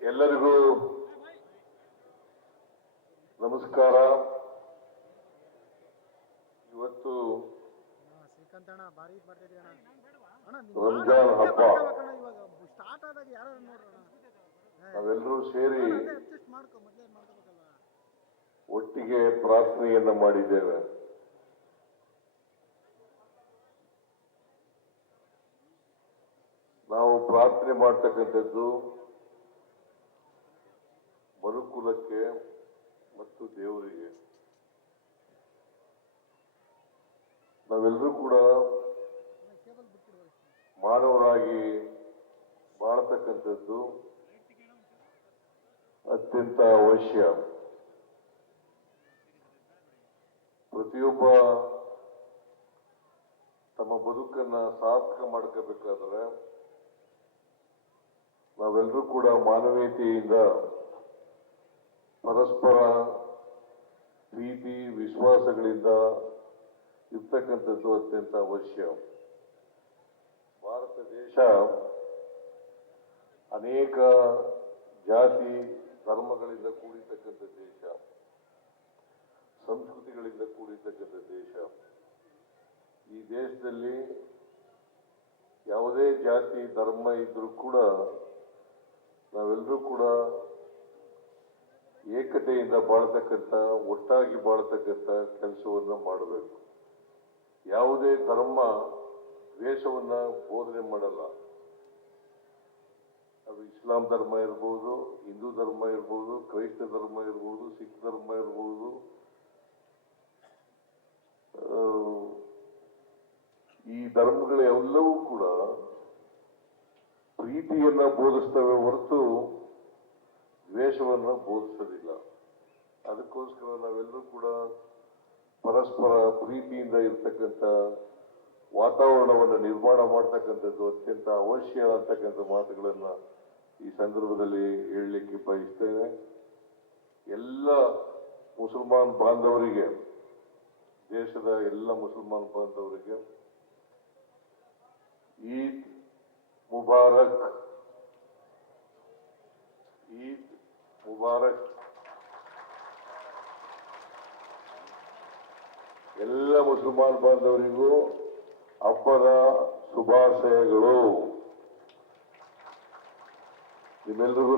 ಎಲ್ಲರಿಗೂ ನಮಸ್ಕಾರ. ಇವತ್ತು ರಂಜಾನ್ ಹಬ್ಬ. ನಾವೆಲ್ಲರೂ ಸೇರಿ ಒಟ್ಟಿಗೆ ಪ್ರಾರ್ಥನೆಯನ್ನ ಮಾಡಿದ್ದೇವೆ. ನಾವು ಪ್ರಾರ್ಥನೆ ಮಾಡ್ತಕ್ಕಂಥದ್ದು ಮನುಕುಲಕ್ಕೆ ಮತ್ತು ದೇವರಿಗೆ. ನಾವೆಲ್ಲರೂ ಕೂಡ ಮಾನವರಾಗಿ ಬಾಳ್ತಕ್ಕಂಥದ್ದು ಅತ್ಯಂತ ಅವಶ್ಯ. ಪ್ರತಿಯೊಬ್ಬ ತಮ್ಮ ಬದುಕನ್ನ ಸಾರ್ಥಕ ಮಾಡ್ಕೋಬೇಕಾದ್ರೆ ನಾವೆಲ್ಲರೂ ಕೂಡ ಮಾನವೀಯತೆಯಿಂದ ಪರಸ್ಪರ ಪ್ರೀತಿ ವಿಶ್ವಾಸಗಳಿಂದ ಇರ್ತಕ್ಕಂಥದ್ದು ಅತ್ಯಂತ ಅವಶ್ಯ. ಭಾರತ ದೇಶ ಅನೇಕ ಜಾತಿ ಧರ್ಮಗಳಿಂದ ಕೂಡಿರ್ತಕ್ಕಂಥ ದೇಶ, ಸಂಸ್ಕೃತಿಗಳಿಂದ ಕೂಡಿರ್ತಕ್ಕಂಥ ದೇಶ. ಈ ದೇಶದಲ್ಲಿ ಯಾವುದೇ ಜಾತಿ ಧರ್ಮ ಇದ್ರೂ ಕೂಡ ನಾವೆಲ್ಲರೂ ಕೂಡ ಏಕತೆಯಿಂದ ಬಾಳ್ತಕ್ಕಂಥ, ಒಟ್ಟಾಗಿ ಬಾಳ್ತಕ್ಕಂಥ ಕೆಲಸವನ್ನ ಮಾಡಬೇಕು. ಯಾವುದೇ ಧರ್ಮ ದ್ವೇಷವನ್ನ ಬೋಧನೆ ಮಾಡಲ್ಲ. ಅದು ಇಸ್ಲಾಂ ಧರ್ಮ ಇರ್ಬೋದು, ಹಿಂದೂ ಧರ್ಮ ಇರ್ಬೋದು, ಕ್ರೈಸ್ತ ಧರ್ಮ ಇರ್ಬೋದು, ಸಿಖ್ ಧರ್ಮ ಇರ್ಬೋದು. ಈ ಧರ್ಮಗಳೆಲ್ಲವೂ ಕೂಡ ಪ್ರೀತಿಯನ್ನ ಬೋಧಿಸ್ತವೆ ಹೊರತು ದ್ವೇಷವನ್ನ ಬೋಧಿಸೋದಿಲ್ಲ. ಅದಕ್ಕೋಸ್ಕರ ನಾವೆಲ್ಲರೂ ಕೂಡ ಪರಸ್ಪರ ಪ್ರೀತಿಯಿಂದ ಇರ್ತಕ್ಕಂಥ ವಾತಾವರಣವನ್ನು ನಿರ್ಮಾಣ ಮಾಡ್ತಕ್ಕಂಥದ್ದು ಅತ್ಯಂತ ಅವಶ್ಯ ಅಂತಕ್ಕಂಥ ಮಾತುಗಳನ್ನ ಈ ಸಂದರ್ಭದಲ್ಲಿ ಹೇಳಲಿಕ್ಕೆ ಬಯಸ್ತೇನೆ. ಎಲ್ಲ ಮುಸಲ್ಮಾನ್ ಬಾಂಧವರಿಗೆ, ದೇಶದ ಎಲ್ಲ ಮುಸಲ್ಮಾನ್ ಬಾಂಧವರಿಗೆ ಈದ್ ಮುಬಾರಕ್, ಈದ್ ಮುಬಾರಕ್. ಎಲ್ಲ ಮುಸಲ್ಮಾನ್ ಬಾಂಧವರಿಗೂ ಹಬ್ಬದ ಶುಭಾಶಯಗಳು. ನಿಮ್ಮೆಲ್ಲರಿಗೂ